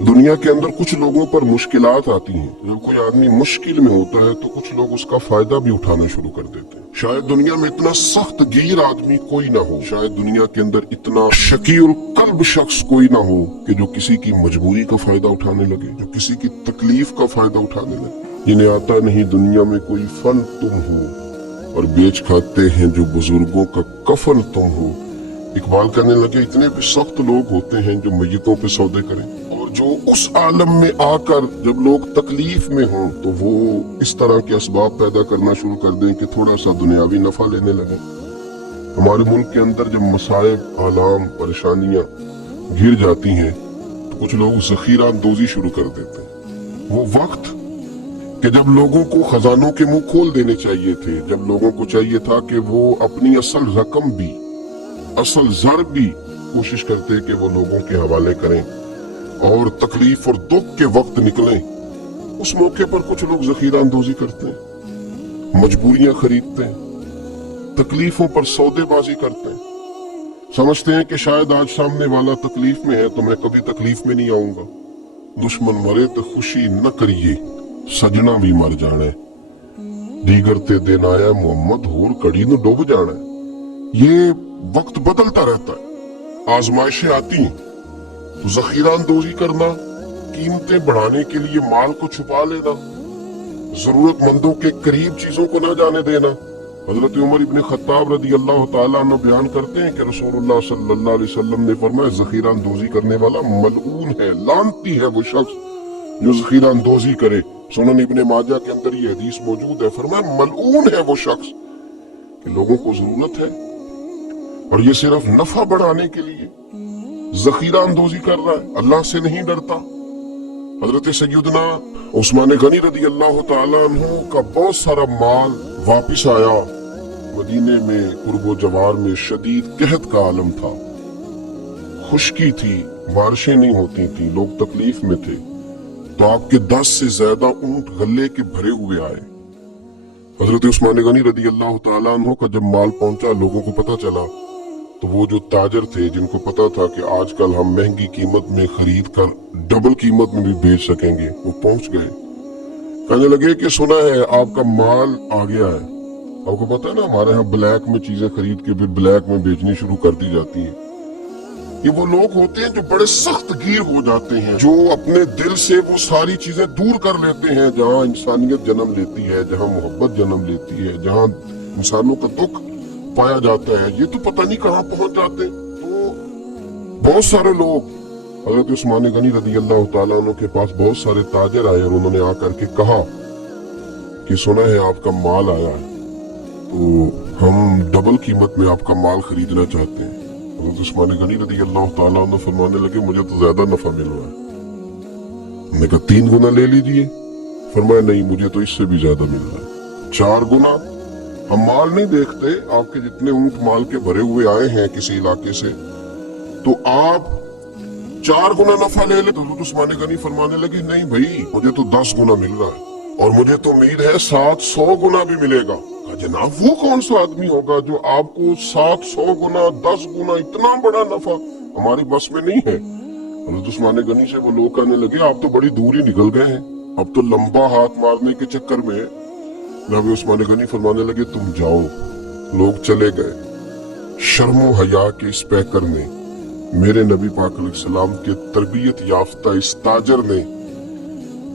दुनिया के अंदर कुछ लोगों पर मुश्किलात आती हैं। जब कोई आदमी मुश्किल में होता है तो कुछ लोग उसका फायदा भी उठाना शुरू कर देते हैं। शायद दुनिया में इतना सख्त गिर आदमी कोई ना हो, शायद दुनिया के अंदर इतना शकील कल्ब शख्स कोई ना हो कि जो किसी की मजबूरी का फायदा उठाने लगे, जो किसी की तकलीफ का फायदा उठाने लगे। जिन्हें आता नहीं दुनिया में कोई फन तुम हो और बेच खाते हैं जो बुजुर्गों का कफन तुम हो। इकबाल कहने लगे इतने भी सख्त लोग होते हैं जो मैयतों पे सौदे करें, और जो उस आलम में आकर जब लोग तकलीफ में हों तो वो इस तरह के असबाब पैदा करना शुरू कर दें कि थोड़ा सा दुनियावी नफा लेने लगे। हमारे मुल्क के अंदर जब मसाइब, आलाम, परेशानियां घिर जाती हैं तो कुछ लोग जखीरा अंदोजी शुरू कर देते हैं। वो वक्त कि जब लोगों को खजानों के मुंह खोल देने चाहिए थे, जब लोगों को चाहिए था कि वो अपनी असल रकम भी, असल जर भी कोशिश करते कि वो लोगों के हवाले करें और तकलीफ और दुख के वक्त निकलें, उस मौके पर कुछ लोग जखीरा अंदोजी करते हैं, मजबूरियां खरीदते हैं, तकलीफों पर सौदेबाजी करते हैं। समझते हैं कि शायद आज सामने वाला तकलीफ में है तो मैं कभी तकलीफ में नहीं आऊंगा। दुश्मन मरे तो खुशी न करिए, सजना भी मर जाने, दीगर ते दिन आया मोहम्मद होर कड़ी न डूब जाना। ये वक्त बदलता रहता है, आजमाइशें आती हैं तो जखीरा अंदोजी करना, कीमतें बढ़ाने के लिए माल को छुपा लेना, जरूरतमंदों के करीब चीजों को न जाने देना। हजरत उमर इब्न खत्ताब रदी अल्लाह तआला अन्हु बयान करते हैं कि रसूलुल्लाह सल्लल्लाहु अलैहि वसल्लम ने फरमाया जखीरा अंदोजी करने वाला मलऊन है, लानती है वो शख्स जो जखीरा अंदोजी करे। सुनन इब्न माजा के अंदर ये हदीस मौजूद है, फरमाया मलऊन है वो शख्स कि लोगों को जरूरत है और ये सिर्फ नफा बढ़ाने के लिए जखीरा अंदोजी कर रहा है, अल्लाह से नहीं डरता। हजरत सैयदना उस्मान गनी रदी अल्लाह तआला अन्हु का बहुत सारा माल वापिस आया। मदीने में कुर्बो जवार में शदीद कहत का आलम था, खुश्की थी, बारिशें नहीं होती थी, लोग तकलीफ में थे, तो आपके 10 से ज्यादा ऊंट गले के भरे हुए आए। हजरत उस्मान गनी रदी अल्लाह तआला अन्हु का जब माल पहुंचा, लोगों को पता चला तो वो जो ताजर थे जिनको पता था कि आजकल हम महंगी कीमत में खरीद कर डबल कीमत में भी बेच सकेंगे, वो पहुंच गए। कहने लगे कि सुना है आपका माल आ गया है। आपको पता है ना हमारे यहाँ ब्लैक में चीजें खरीद के फिर ब्लैक में बेचनी शुरू कर दी जाती है। ये वो लोग होते हैं जो बड़े सख्त गिर हो जाते हैं, जो अपने दिल से वो सारी चीजें दूर कर लेते हैं जहाँ इंसानियत जन्म लेती है, जहाँ मोहब्बत जन्म लेती है, जहाँ इंसानों का दुख पाया जाता है। ये तो पता नहीं कहाँ पहुंच जाते। तो बहुत सारे लोग हजरत उस्मान गनी रदी अल्लाह तआला अन्हु के पास बहुत सारे ताजर आए और उन्होंने आकर के कहा कि सुना है आपका माल आया है, तो हम डबल कीमत में आपका माल खरीदना चाहते हैं। हजरत उस्मान गनी रदी अल्लाह तआला अन्हु फरमाने लगे मुझे तो ज्यादा नफा मिल रहा है। मैंने कहा 3 गुना ले लीजिए। फरमाया नहीं, मुझे तो इससे भी ज्यादा मिल रहा है, 4 गुना। हम माल नहीं देखते, आपके जितने ऊंट माल के भरे हुए आए हैं किसी इलाके से, तो आप 4 गुना नफा ले ले। तो उस्मान गनी फरमाने लगे नहीं भाई, मुझे तो 10 गुना मिल रहा है और मुझे तो उम्मीद है 700 गुना भी मिलेगा। जनाब वो कौन सा आदमी होगा जो आपको 700 गुना 10 गुना इतना बड़ा नफा, हमारी बस में नहीं है। हजरत उस्मान गनी से वो लोग कहने लगे आप तो बड़ी दूर ही निकल गए हैं, अब तो लंबा हाथ मारने के चक्कर में। जनाब उस्मान गनी फरमाने लगे तुम जाओ। लोग चले गए। शर्मो हया के इस पैकर ने, मेरे नबी पाक अलैहिस्सलाम के तरबियत याफ्ता इस ताजर ने,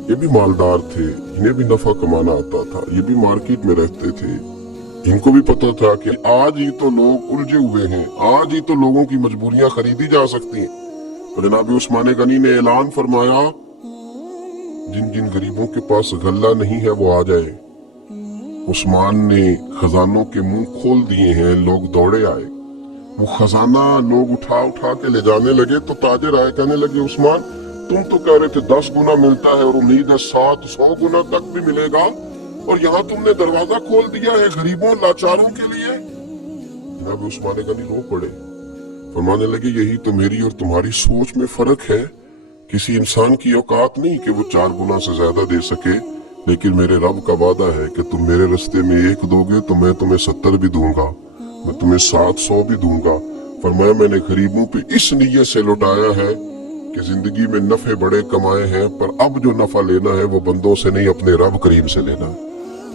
ये भी मालदार थे, इन्हें भी नफा कमाना आता था, ये भी मार्केट में रहते थे, इनको भी पता था कि आज ही तो लोग उलझे हुए हैं, आज ही तो लोगों की मजबूरियां खरीदी जा सकती हैं। तो जनाब उस्मान गनी ने ऐलान फरमाया जिन जिन गरीबों के पास गल्ला नहीं है वो आ जाए। उस्मान ने खजानों के मुंह खोल दिए हैं, लोग दौड़े आए। वो खजाना लोग उठा उठा के ले जाने लगे तो ताजर आए, कहने लगे उस्मान तुम तो कह रहे थे 10 गुना मिलता है और उम्मीद है 700 गुना तक भी मिलेगा, और यहाँ तुमने दरवाजा खोल दिया है गरीबों लाचारों के लिए। जनाब उस्मान गनी रो पड़े, फरमाने लगे यही तो मेरी और तुम्हारी सोच में फर्क है। किसी इंसान की औकात नहीं कि वो 4 गुना से ज्यादा दे सके, लेकिन मेरे रब का वादा है कि तुम मेरे रास्ते में 1 दोगे तो मैं तुम्हें 70 भी दूंगा, मैं तुम्हें 700 भी दूंगा। फरमाया मैंने गरीबों पे इस नीयत से लौटाया है کہ زندگی میں نفع بڑے کمائے ہیں، پر اب جو نفع لینا ہے وہ بندوں سے نہیں اپنے رب کریم سے لینا۔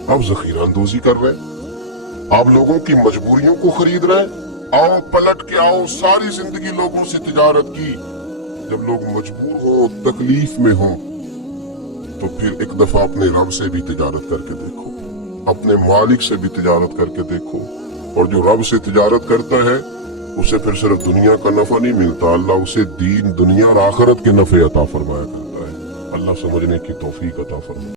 اب ذخیرہ اندوزی کر رہے ہیں، آپ لوگوں کی مجبوریوں کو خرید رہے ہیں۔ آؤ پلٹ کے آؤ، ساری زندگی لوگوں سے تجارت کی۔ جب لوگ مجبور ہوں، تکلیف میں ہوں، تو پھر ایک دفعہ اپنے رب سے بھی تجارت کر کے دیکھو، اپنے مالک سے بھی تجارت کر کے دیکھو۔ اور جو رب سے تجارت کرتا ہے اسے پھر صرف دنیا کا نفع نہیں ملتا، اللہ اسے دین، دنیا اور آخرت کے نفع عطا فرمایا کرتا ہے۔ اللہ سمجھنے کی توفیق عطا فرمائے۔